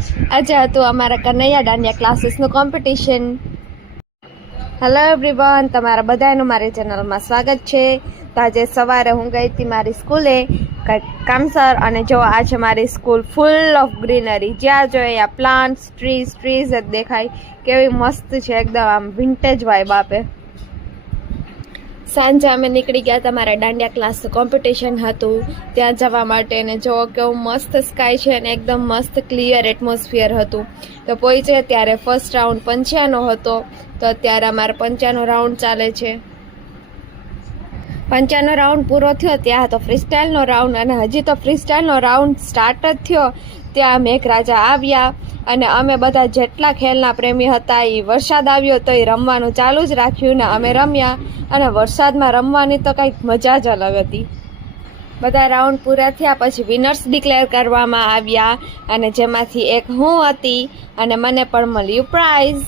આજે હતું અમારા કનૈયા દાંડિયા ક્લાસીસનું કોમ્પિટિશન. હેલો એવરીવન, તમારા બધાનું મારી ચેનલમાં સ્વાગત છે. તો આજે સવારે હું ગઈ હતી મારી સ્કૂલે કામસર, અને જો આજે મારી સ્કૂલ ફૂલ ઓફ ગ્રીનરી. જ્યાં જોઈએ આ પ્લાન્ટ્સ, ટ્રીઝ જ દેખાય. કેવી મસ્ત છે, એકદમ આમ વિન્ટેજ વાઇબ આપે. સાંજે અમે નીકળી ગયા હતા, મારા દાંડિયા ક્લાસનું કોમ્પિટિશન હતું ત્યાં જવા માટે. અને જો કેવું મસ્ત સ્કાય છે અને એકદમ મસ્ત ક્લિયર એટમોસ્ફિયર હતું. તો પહોંચે ત્યારે ફર્સ્ટ રાઉન્ડ 55 હતો. તો અત્યારે અમારે 55 રાઉન્ડ ચાલે છે. 55 રાઉન્ડ પૂરો થયો ત્યાં તો ફ્રીસ્ટાઇલનો રાઉન્ડ, અને હજી તો ફ્રીસ્ટાઇલનો રાઉન્ડ સ્ટાર્ટ જ થયો ત્યાં મેઘરાજા આવ્યા. અને અમે બધા જેટલા ખેલના પ્રેમી હતા એ વરસાદ આવ્યો તો એ રમવાનું ચાલુ જ રાખ્યું ને અમે રમ્યા. અને વરસાદમાં રમવાની તો કંઈક મજા જ અલગ હતી. બધા રાઉન્ડ પૂરા થયા પછી વિનર્સ ડિક્લેર કરવામાં આવ્યા, અને જેમાંથી એક હું હતી અને મને પણ મળ્યું પ્રાઇઝ.